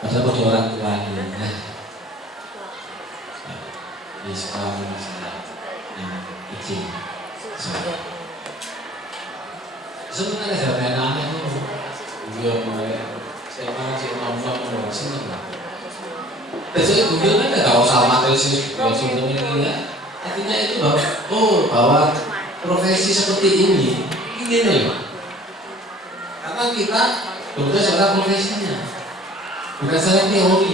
padahal pada orang tua ini di sekolah yang kecil sebenarnya saya pengen itu dia mulai saya masih nonton seneng besok ibu kan nggak usah materi sih sebenarnya ya artinya itu bahwa profesi seperti ini loh karena kita bekerja secara profesinya bukan secara teori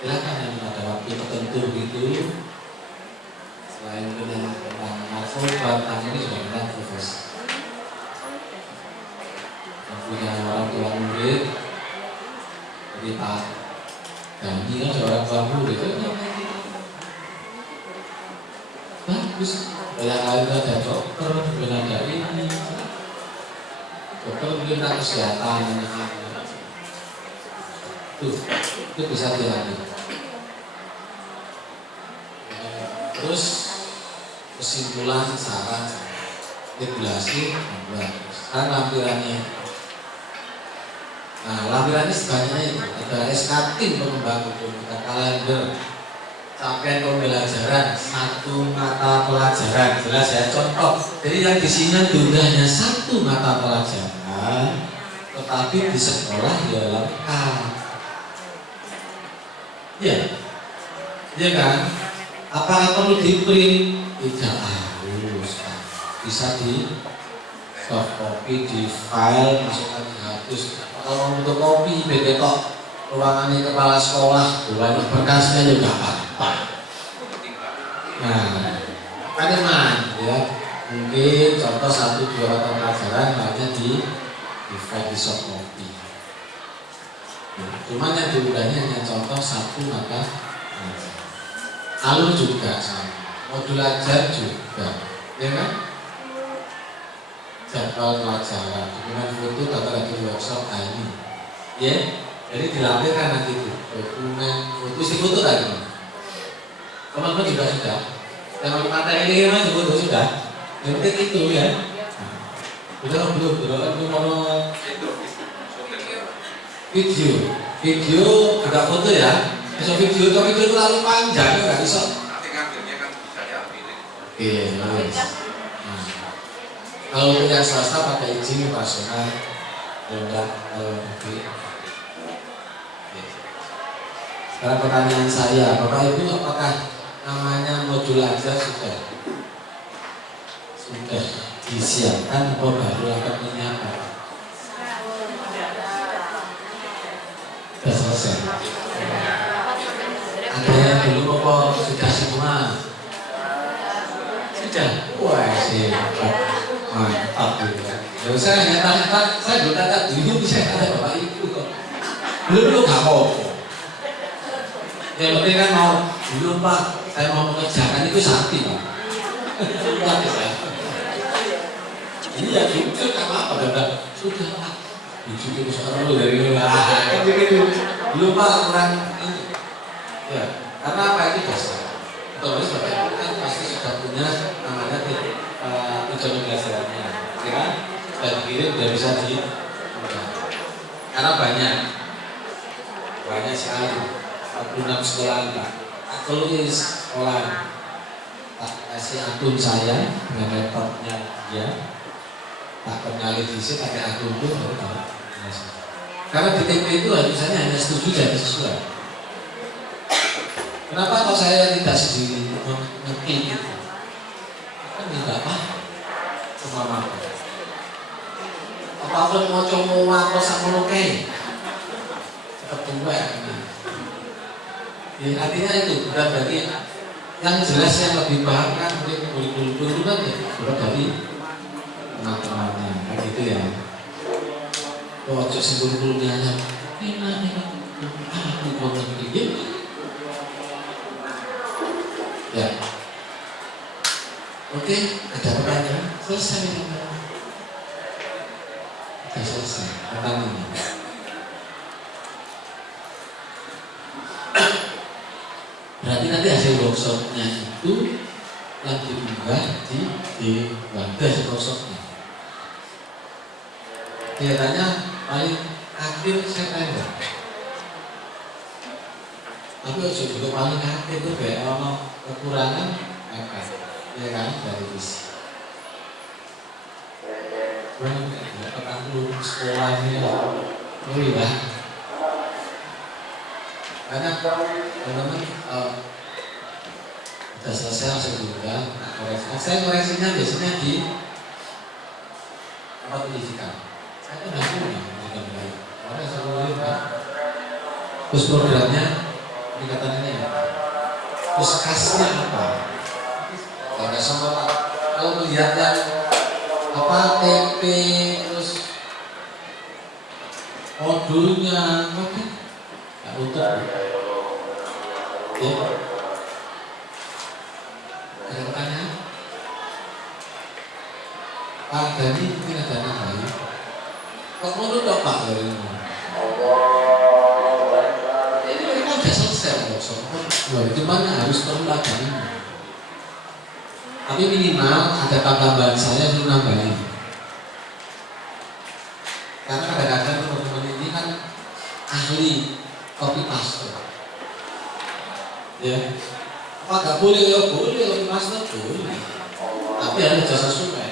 silakan yang pada waktu tertentu gitu selain dengan tentang narkoba ini sudah tentang profesi yang punya orang tua murid jadi Pak Dandi kan seorang tua murid itu bagus yang lain ada dokter mungkin ada ini dokter mungkin ada kesehatan itu bisa dilanjut. Terus kesimpulan saran regulasi sekarang lampirannya. Nah lampirannya sebanyak itu ada SK tim pengembang hukum, ada kalender capaian pembelajaran 1 mata pelajaran jelas ya contoh. Jadi yang di sini itu hanya 1 mata pelajaran, tetapi di sekolah ya lengkap. Ya, iya kan? Apakah perlu di print? Tidak harus, bisa di soft copy di file masukkan di harddisk. Kalau untuk kopi beda kok ruangannya kepala sekolah banyak berkasnya juga apa-apa. Nah, kademan ya mungkin contoh 1-2 mata pelajaran hanya di file di soft copy. Cuman yang diundangnya hanya contoh 1 mata pelajaran. Alur juga sama, modul ajar juga, ya kan? Jadwal pelajaran, dokumen foto, data lagi workshop ini, ya. Jadi dilampirkan nanti itu dokumen foto, isi foto tadi. Teman-teman juga sudah. Yang materi ini kan foto sudah. Yang penting itu ya. Udah belum video ada foto ya. Bisa video itu terlalu panjang ya nggak bisa. Nanti ngambilnya kan bisa diambil. Iya. Nah, kalau yang swasta pakai izin operasional, enggak lebih. Sekarang pertanyaan saya, Bapak Ibu, apakah namanya modul ajar sudah disiapkan atau baru akan menyiapkan? Sudah selesai. Ada yang belum apa sudah semua? Sudah. Wah, siap. Mantap gitu kan. Ya saya hanya tanya, saya belum tanya dulu, saya tanya Bapak Ibu kok. Belum nggak apa-apa. Yang penting kan mau belum Pak, saya mau mengerjakan itu sakti Pak. Ini ya jujur kan apa sudah Pak. Jujur itu soal dulu dari belum Pak kurang ini. Ya, karena apa itu dasar. Otomatis Bapak Ibu kan pasti sudah punya namanya tujuan pembelajarannya, ya kan? Sudah dikirim, sudah bisa karena banyak sekali. 46 sekolah Pak. Tak tulis sekolah. Tak kasih akun saya dengan laptopnya dia. Tak kenali visi pakai akun itu baru tahu. Karena di TP itu harusnya hanya setuju dan sesuai. Kenapa kalau saya tidak sendiri ngerti itu? Kan tidak apa cuma mampu. Apapun mau coba apa sama lokai cepat tua ya, artinya itu bukan berarti yang jelas yang lebih paham kan mungkin kurikulum kan ya bukan dari teman-temannya kan gitu ya. Ojo sing kurikulumnya hanya ini aku mau begini. Ya, oke, ada pertanyaan? Selesai teman-teman. Sudah selesai tentang ini. Berarti nanti hasil workshopnya itu yang diunggah di wadah workshopnya. Kelihatannya paling akhir September. Tapi juga paling akhir itu kayak kekurangan apa? Ya kan dari visi. Perlu sekolahnya, lah. Karena teman-teman sudah selesai langsung diundang. Saya koreksinya biasanya di tempat pendidikan. Saya tuh nggak punya pendidikan baik. Karena saya boleh terus programnya pendekatan ini apa? Terus khasnya apa? Karena semua kalau melihat yang apa TP terus modulnya mungkin nggak untuk ya. Ada pertanyaan? Pak Dhani mungkin ada anak bayi. Kok mau dong Pak dari ini? Ini mereka sudah selesai workshop. Cuman harus perlu lagi ini. Tapi minimal ada tambahan saya belum nambahin. Karena kadang-kadang teman-teman ini kan ahli copy paste. Ya, apa nggak boleh ya boleh copy paste boleh. Tapi harus jasa sesuai.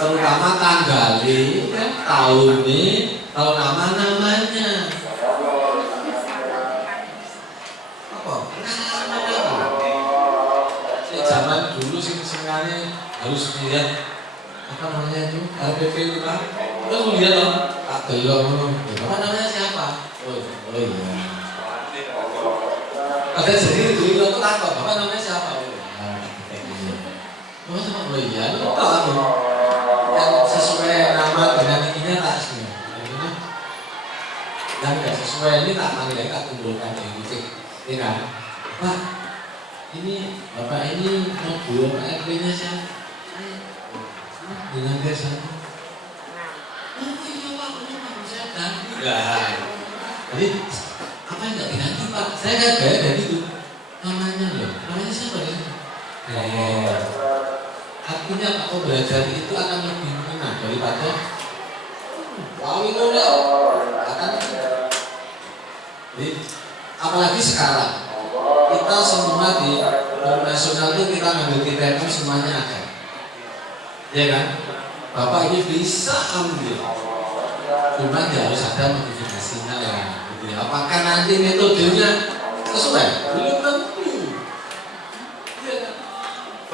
Terutama tanggalnya, kan, tahunnya, kalau nama-namanya. Apa? Zaman dulu sih sebenarnya harus dilihat apa namanya itu LPP itu kan, terus lihat loh, tak delok apa namanya siapa? Oh iya. Ada jadi dulu aku takut, bapak namanya siapa? Oh iya, itu tahu yang sesuai nama dengan ininya tak sih. Yang tidak sesuai ini tak panggil, tak kumpulkan di kucing. Ini kan, Pak, ini bapak ini mau buang RP-nya siapa? Dengan desa. Oh iya Pak, saya ganti. Jadi apa yang nggak diganti Pak? Saya nggak gaya dari itu. Namanya loh, namanya siapa ya? Artinya Pak, belajar itu akan lebih enak daripada wow itu udah akan. Jadi apalagi sekarang kita semua di nasional itu kita ngambil TPM semuanya ada. Ya kan? Bapak ini bisa ambil, cuma dia harus ada modifikasinya lah. Gitu. Apakah nanti metodenya sesuai? Belum tentu. Ya kan?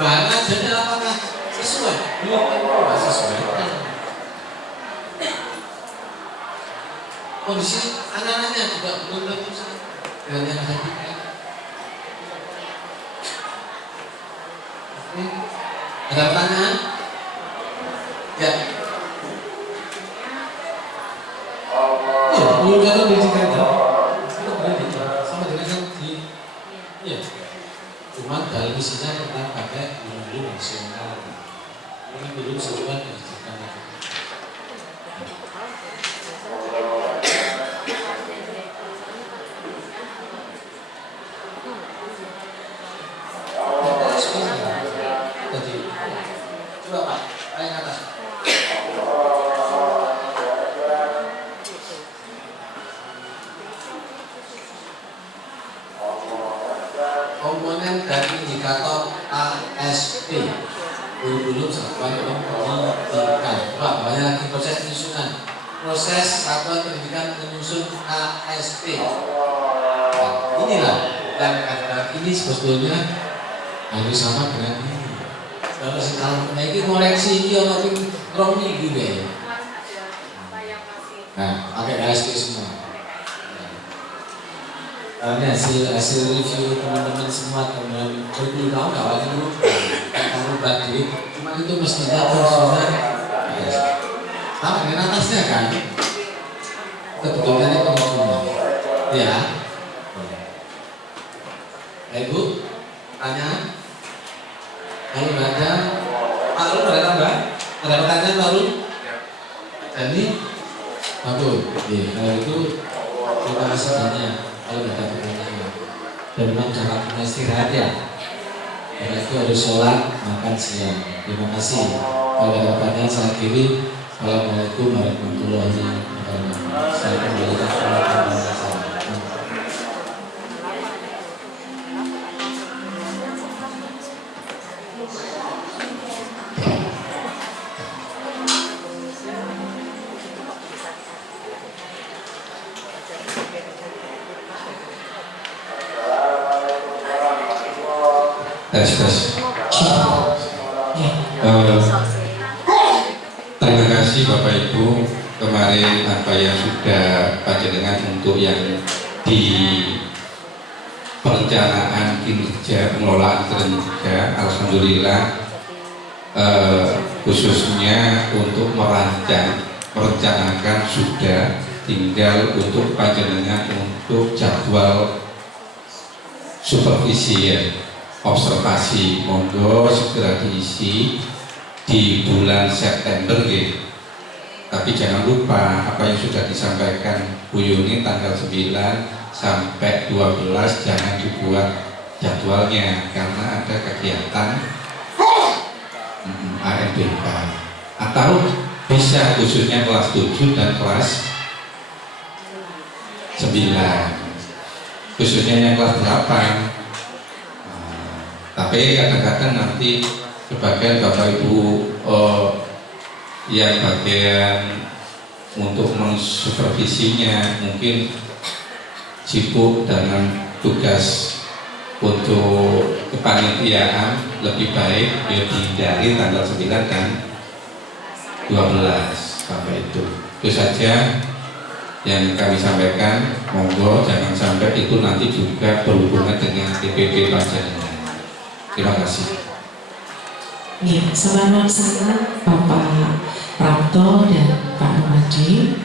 Bahan ajarnya apakah sesuai? Belum tentu nggak sesuai. Kondisi anak-anaknya juga belum tentu sama dengan yang ada di Ada pertanyaan? Ya. Iya, belum ada pendidikan kan? Itu pendidikan sama dengan yang di, iya. Cuma dalam isinya tentang pakai guru nasional. Ini belum sesuai pendidikan. Coba Pak, yang atas. Komponen dan indikator ASP belum satuan pendidikan. Pak, banyak lagi proses penyusunan. Proses satuan pendidikan menyusun ASP. Nah, inilah yang ini sebetulnya harus sama dengan ini. Kalau sekarang ini koreksi ini orang itu wrong minggu ya. Nah, pakai ASP semua. Ini hasil review teman-teman semua teman-teman 20 tahun awalnya dulu kamu bagi, cuma itu mestinya personal. Sama dengan atasnya kan, kebetulan itu pengguna. Ya. Ibu, tanya. Kalau ada, Pak Lu ada tambah? Ada pertanyaan Pak Lu? Jadi, bagus. Kalau itu terima kasih banyak. Kalau ada pertanyaan, dan memang jangan istirahat ya. Karena itu harus sholat, makan siang. Terima kasih. Kalau ada pertanyaan saya kiri. Assalamualaikum warahmatullahi wabarakatuh. Saya kembalikan kepada saya. Tes. Terima kasih Bapak Ibu kemarin apa yang sudah panjenengan untuk yang di perencanaan kinerja pengelolaan kinerja, alhamdulillah khususnya untuk merencanakan sudah, tinggal untuk panjenengan untuk jadwal supervisi ya. Observasi monggo segera diisi di bulan September gitu. Tapi jangan lupa apa yang sudah disampaikan Bu Yuni tanggal 9 sampai 12 jangan dibuat jadwalnya karena ada kegiatan AMBK atau bisa khususnya kelas 7 dan kelas 9 khususnya yang kelas 8. Tapi kadang-kadang nanti sebagian Bapak Ibu yang bagian untuk mensupervisinya mungkin sibuk dengan tugas untuk kepanitiaan, lebih baik ya dihindari tanggal 9 kan 12 Bapak itu. Itu saja yang kami sampaikan. Monggo jangan sampai itu nanti juga berhubungan dengan DPP Panjenengan. Terima kasih. Ya, selamat sana Bapak Prapto dan Pak Muhaji.